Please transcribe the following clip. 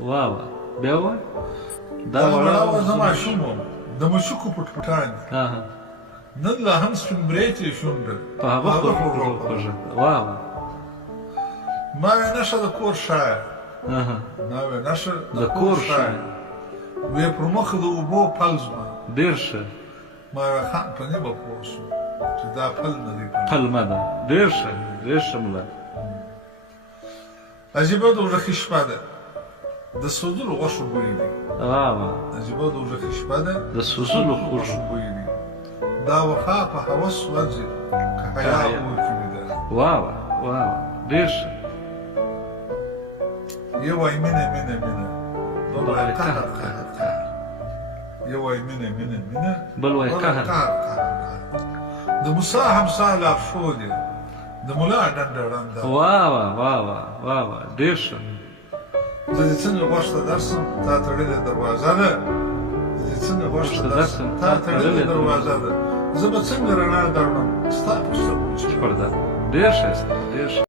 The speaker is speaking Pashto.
واه بیا وای دا وړاوه زه ماشوم وم د مشوکو پټ پټان نن لا هم سپین بریتې شونډه په هغه خوږه واه ما وې نشه د کور شاعر ما وې نشه د کور شاعر وې پر مخ د اوبو پل زما ډېر ښه ما وې خان په نه به پوه شو چې دا پل نه دی پلمه ده ډېر ښه ډېر ښه ملا عجیبه د وژخې شپه ده د سوځلو غوښو بوی دی واه عجیبه د وژخې شپه ده د سوځلو غوښو بوی دی دا وفا په هوس ورځي که حیا ورکې وي ده واه ډېر ښه یو وایي مینه مینه مینه بل وایي قهر قهر قهر یو وایي مینه مینه مینه بل وایي قهر د موسی همسا لارښود یې د ملا ډنډه ړنده واه ډېر ښه زه دې څنګه غوږ ته درسم تا تړلې دروازه ده زه دې څنګه غوږ ته درسم تا تړلې دروازه ده زه به څنګه رڼا درړم ستا په سترګو چې پرده ډېر ښایسته ډېر ښه